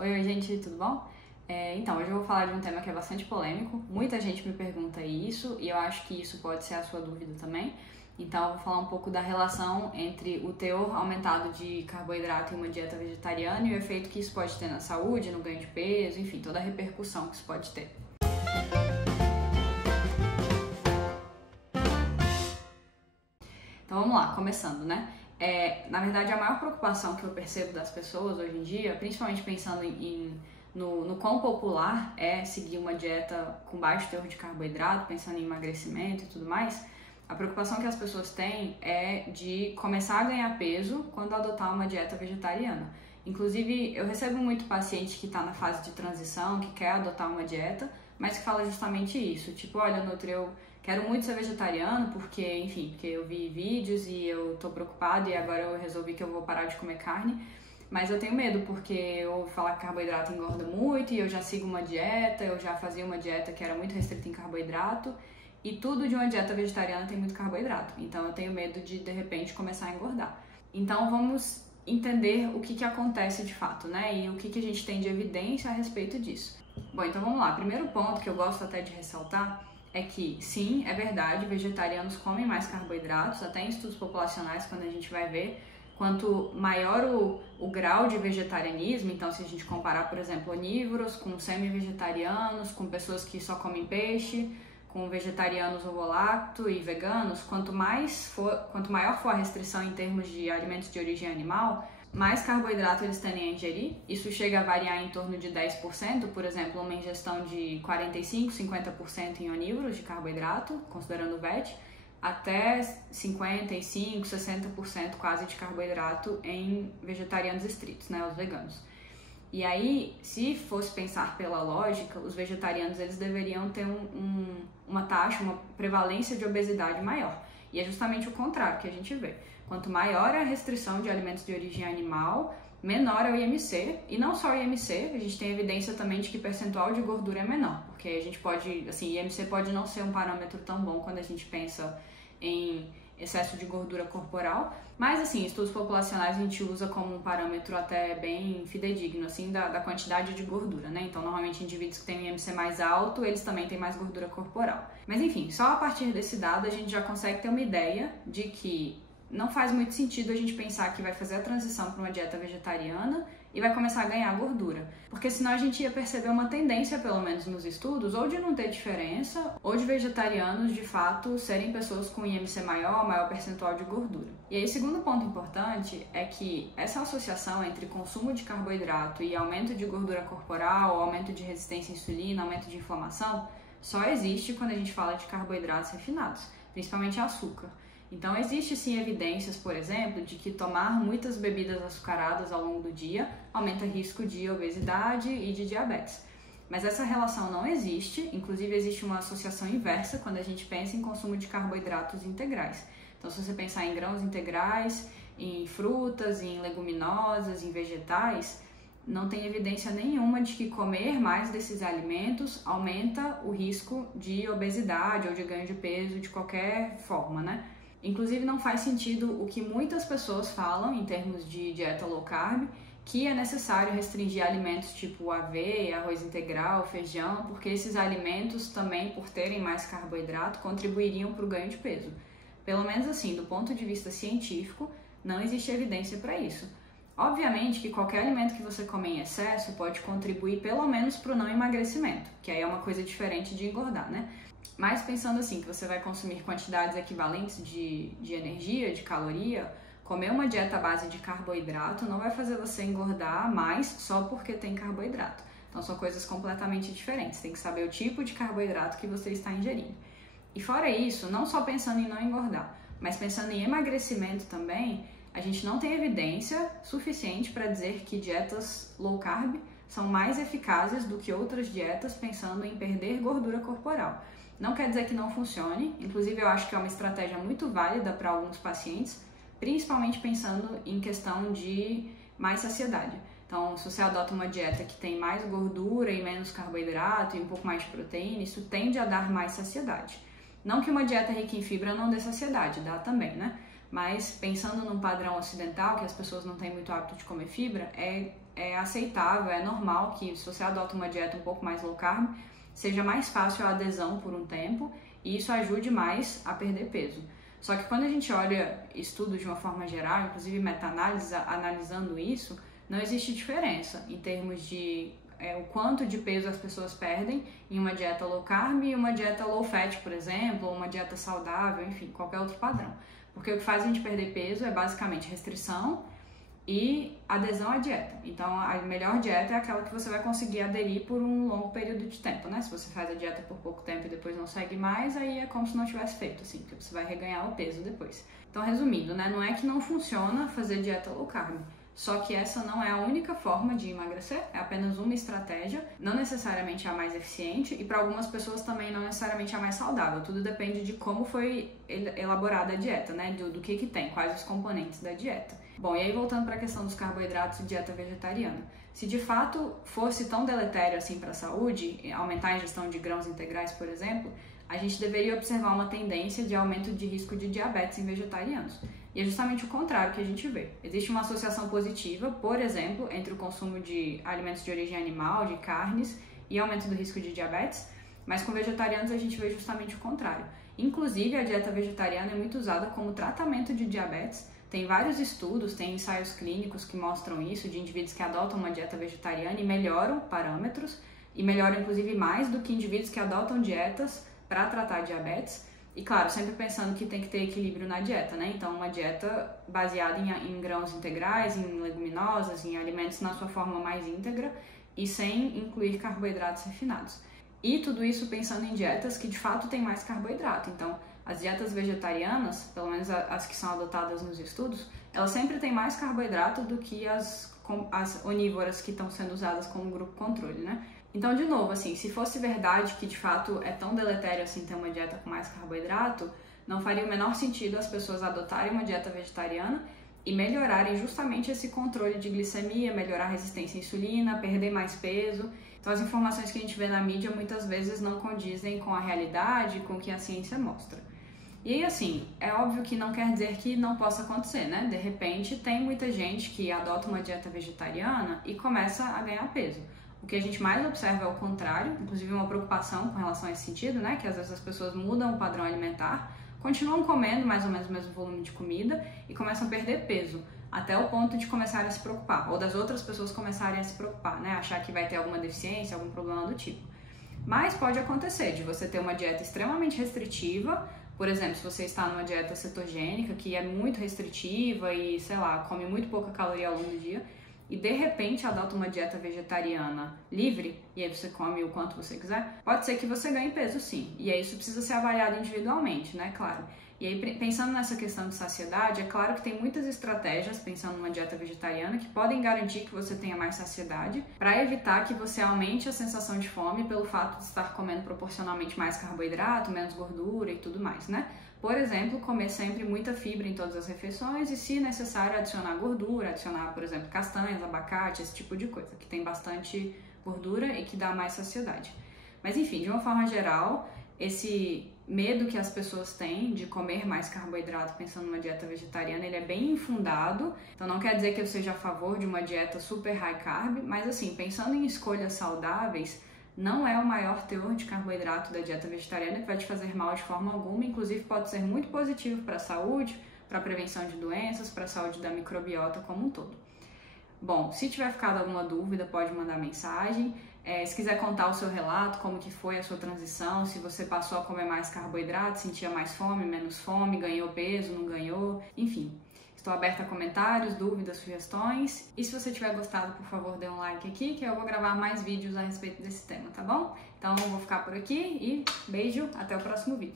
Oi, gente, tudo bom? Então, hoje eu vou falar de um tema que é bastante polêmico. Muita gente me pergunta isso e eu acho que isso pode ser a sua dúvida também. Então, eu vou falar um pouco da relação entre o teor aumentado de carboidrato em uma dieta vegetariana e o efeito que isso pode ter na saúde, no ganho de peso, enfim, toda a repercussão que isso pode ter. Então, vamos lá, começando, né? Na verdade, a maior preocupação que eu percebo das pessoas hoje em dia, principalmente pensando no quão popular é seguir uma dieta com baixo teor de carboidrato, pensando em emagrecimento e tudo mais, a preocupação que as pessoas têm é de começar a ganhar peso quando adotar uma dieta vegetariana. Inclusive, eu recebo muito paciente que está na fase de transição, que quer adotar uma dieta, mas que fala justamente isso, tipo, olha, Nutri, eu quero muito ser vegetariano porque, enfim, porque eu vi vídeos e eu tô preocupada e agora eu resolvi que eu vou parar de comer carne, mas eu tenho medo porque eu ouvi falar que carboidrato engorda muito e eu já sigo uma dieta, eu já fazia uma dieta que era muito restrita em carboidrato e tudo de uma dieta vegetariana tem muito carboidrato, então eu tenho medo de repente começar a engordar. Então vamos entender o que acontece de fato, né, e o que a gente tem de evidência a respeito disso. Bom, então vamos lá. Primeiro ponto que eu gosto até de ressaltar é que, sim, é verdade, vegetarianos comem mais carboidratos, até em estudos populacionais, quando a gente vai ver, quanto maior o grau de vegetarianismo, então se a gente comparar, por exemplo, onívoros com semi-vegetarianos, com pessoas que só comem peixe, com vegetarianos ovo-lacto e veganos, quanto maior for a restrição em termos de alimentos de origem animal, mais carboidrato eles tendem a ingerir. Isso chega a variar em torno de 10%, por exemplo, uma ingestão de 45%, 50% em onívoros de carboidrato, considerando o VET, até 55%, 60% quase de carboidrato em vegetarianos estritos, né, os veganos. E aí, se fosse pensar pela lógica, os vegetarianos eles deveriam ter uma taxa, uma prevalência de obesidade maior. E é justamente o contrário que a gente vê. Quanto maior é a restrição de alimentos de origem animal, menor é o IMC. E não só o IMC, a gente tem evidência também de que percentual de gordura é menor. Porque a gente pode, assim, IMC pode não ser um parâmetro tão bom quando a gente pensa em excesso de gordura corporal, mas assim, estudos populacionais a gente usa como um parâmetro até bem fidedigno, assim, da quantidade de gordura, né? Então, normalmente, indivíduos que têm um IMC mais alto, eles também têm mais gordura corporal. Mas enfim, só a partir desse dado a gente já consegue ter uma ideia de que não faz muito sentido a gente pensar que vai fazer a transição para uma dieta vegetariana e vai começar a ganhar gordura. Porque senão a gente ia perceber uma tendência, pelo menos nos estudos, ou de não ter diferença, ou de vegetarianos, de fato, serem pessoas com IMC maior percentual de gordura. E aí, o segundo ponto importante é que essa associação entre consumo de carboidrato e aumento de gordura corporal, aumento de resistência à insulina, aumento de inflamação, só existe quando a gente fala de carboidratos refinados, principalmente açúcar. Então, existe sim evidências, por exemplo, de que tomar muitas bebidas açucaradas ao longo do dia aumenta o risco de obesidade e de diabetes. Mas essa relação não existe, inclusive existe uma associação inversa quando a gente pensa em consumo de carboidratos integrais. Então, se você pensar em grãos integrais, em frutas, em leguminosas, em vegetais, não tem evidência nenhuma de que comer mais desses alimentos aumenta o risco de obesidade ou de ganho de peso de qualquer forma, né? Inclusive, não faz sentido o que muitas pessoas falam em termos de dieta low carb, que é necessário restringir alimentos tipo aveia, arroz integral, feijão, porque esses alimentos também, por terem mais carboidrato, contribuiriam para o ganho de peso. Pelo menos assim, do ponto de vista científico, não existe evidência para isso. Obviamente que qualquer alimento que você come em excesso pode contribuir pelo menos para o não emagrecimento, que aí é uma coisa diferente de engordar, né? Mas pensando assim, que você vai consumir quantidades equivalentes de energia, de caloria, comer uma dieta à base de carboidrato não vai fazer você engordar mais só porque tem carboidrato. Então são coisas completamente diferentes, tem que saber o tipo de carboidrato que você está ingerindo. E fora isso, não só pensando em não engordar, mas pensando em emagrecimento também, a gente não tem evidência suficiente para dizer que dietas low carb são mais eficazes do que outras dietas pensando em perder gordura corporal. Não quer dizer que não funcione, inclusive eu acho que é uma estratégia muito válida para alguns pacientes, principalmente pensando em questão de mais saciedade. Então, se você adota uma dieta que tem mais gordura e menos carboidrato e um pouco mais de proteína, isso tende a dar mais saciedade. Não que uma dieta rica em fibra não dê saciedade, dá também, né? Mas pensando num padrão ocidental, que as pessoas não têm muito hábito de comer fibra, é é aceitável, é normal que se você adota uma dieta um pouco mais low carb, seja mais fácil a adesão por um tempo e isso ajude mais a perder peso. Só que quando a gente olha estudos de uma forma geral, inclusive meta-análise, analisando isso, não existe diferença em termos de o quanto de peso as pessoas perdem em uma dieta low carb e uma dieta low fat, por exemplo, ou uma dieta saudável, enfim, qualquer outro padrão. Porque o que faz a gente perder peso é basicamente restrição e adesão à dieta. Então, a melhor dieta é aquela que você vai conseguir aderir por um longo período de tempo, né? Se você faz a dieta por pouco tempo e depois não segue mais, aí é como se não tivesse feito, assim, porque você vai reganhar o peso depois. Então, resumindo, né? Não é que não funciona fazer dieta low carb, só que essa não é a única forma de emagrecer, é apenas uma estratégia, não necessariamente a mais eficiente e para algumas pessoas também não necessariamente a mais saudável. Tudo depende de como foi elaborada a dieta, né? Do que tem, quais os componentes da dieta. Bom, e aí voltando para a questão dos carboidratos e dieta vegetariana. Se de fato fosse tão deletério assim para a saúde, aumentar a ingestão de grãos integrais, por exemplo, a gente deveria observar uma tendência de aumento de risco de diabetes em vegetarianos. E é justamente o contrário que a gente vê. Existe uma associação positiva, por exemplo, entre o consumo de alimentos de origem animal, de carnes, e aumento do risco de diabetes, mas com vegetarianos a gente vê justamente o contrário. Inclusive, a dieta vegetariana é muito usada como tratamento de diabetes. Tem vários estudos, tem ensaios clínicos que mostram isso, de indivíduos que adotam uma dieta vegetariana e melhoram parâmetros, e melhoram inclusive mais do que indivíduos que adotam dietas para tratar diabetes. E claro, sempre pensando que tem que ter equilíbrio na dieta, né? Então, uma dieta baseada em grãos integrais, em leguminosas, em alimentos na sua forma mais íntegra e sem incluir carboidratos refinados. E tudo isso pensando em dietas que de fato têm mais carboidrato. Então, as dietas vegetarianas, pelo menos as que são adotadas nos estudos, elas sempre têm mais carboidrato do que as onívoras que estão sendo usadas como grupo controle, né? Então, de novo, assim, se fosse verdade que de fato é tão deletério assim ter uma dieta com mais carboidrato, não faria o menor sentido as pessoas adotarem uma dieta vegetariana e melhorarem justamente esse controle de glicemia, melhorar a resistência à insulina, perder mais peso. Então, as informações que a gente vê na mídia muitas vezes não condizem com a realidade, com o que a ciência mostra. E aí, assim, é óbvio que não quer dizer que não possa acontecer, né? De repente, tem muita gente que adota uma dieta vegetariana e começa a ganhar peso. O que a gente mais observa é o contrário, inclusive uma preocupação com relação a esse sentido, né? Que às vezes as pessoas mudam o padrão alimentar, continuam comendo mais ou menos o mesmo volume de comida e começam a perder peso, até o ponto de começarem a se preocupar, ou das outras pessoas começarem a se preocupar, né? Achar que vai ter alguma deficiência, algum problema do tipo. Mas pode acontecer de você ter uma dieta extremamente restritiva, por exemplo, se você está numa dieta cetogênica, que é muito restritiva e, sei lá, come muito pouca caloria ao longo do dia, e de repente adota uma dieta vegetariana livre, e aí você come o quanto você quiser, pode ser que você ganhe peso sim. E aí isso precisa ser avaliado individualmente, né, claro. E aí pensando nessa questão de saciedade, é claro que tem muitas estratégias, pensando numa dieta vegetariana, que podem garantir que você tenha mais saciedade, para evitar que você aumente a sensação de fome pelo fato de estar comendo proporcionalmente mais carboidrato, menos gordura e tudo mais, né? Por exemplo, comer sempre muita fibra em todas as refeições e, se necessário, adicionar gordura, adicionar, por exemplo, castanhas, abacate, esse tipo de coisa, que tem bastante gordura e que dá mais saciedade. Mas enfim, de uma forma geral, esse medo que as pessoas têm de comer mais carboidrato pensando numa dieta vegetariana, ele é bem infundado. Então não quer dizer que eu seja a favor de uma dieta super high carb, mas assim, pensando em escolhas saudáveis, não é o maior teor de carboidrato da dieta vegetariana que vai te fazer mal de forma alguma, inclusive pode ser muito positivo para a saúde, para a prevenção de doenças, para a saúde da microbiota como um todo. Bom, se tiver ficado alguma dúvida, pode mandar mensagem. Se quiser contar o seu relato, como que foi a sua transição, se você passou a comer mais carboidrato, sentia mais fome, menos fome, ganhou peso, não ganhou, enfim. Estou aberta a comentários, dúvidas, sugestões. E se você tiver gostado, por favor, dê um like aqui, que eu vou gravar mais vídeos a respeito desse tema, tá bom? Então, eu vou ficar por aqui e beijo, até o próximo vídeo.